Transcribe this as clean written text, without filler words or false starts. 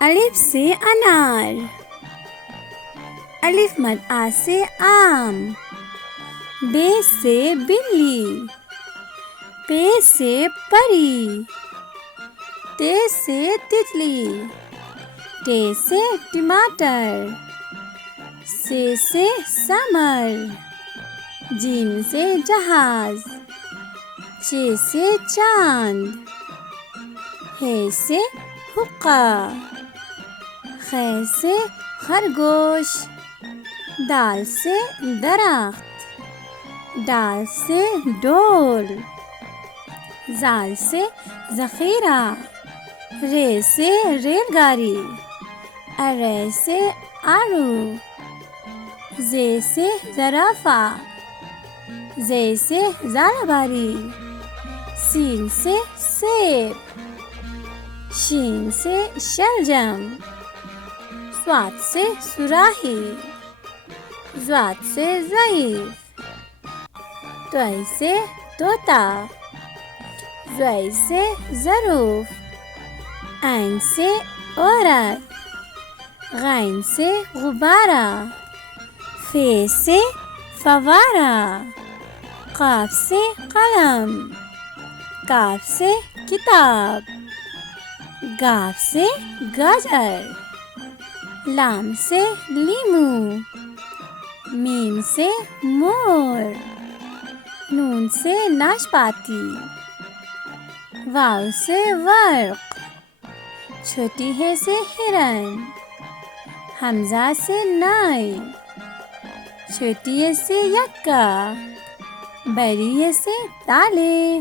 الف سے انار، الف مد آ سے آم، ب سے بلی، پ سے پری، ت سے تتلی، ٹ سے ٹماٹر، س سے سمر، جیم سے جہاز، چ سے چاند، ح سے حقہ، خ سے خرگوش، دال سے درخت، ڈال سے ڈول، زال سے ذخیرہ، ر سے ریل گاڑی، ار سے آڑو، ز سے زرافہ، ز سے زالہ باری، سین سے سیب، شین سے شلجم، صاد سے صراحی، ضاد سے ضعیف، طی سے طوطا، ظی سے ظروف، عین سے عورت، غین سے غبارہ، ف سے فوارہ، قاف سے قلم، کاف سے کتاب، گاف سے گاجر، لام سے لیمو، میم سے مور، نون سے ناشپاتی، واو سے ورق، چھوٹی ح سے ہرن، حمزہ سے نائی، چھوٹی ے سے یکا، بڑی ے سے تالے۔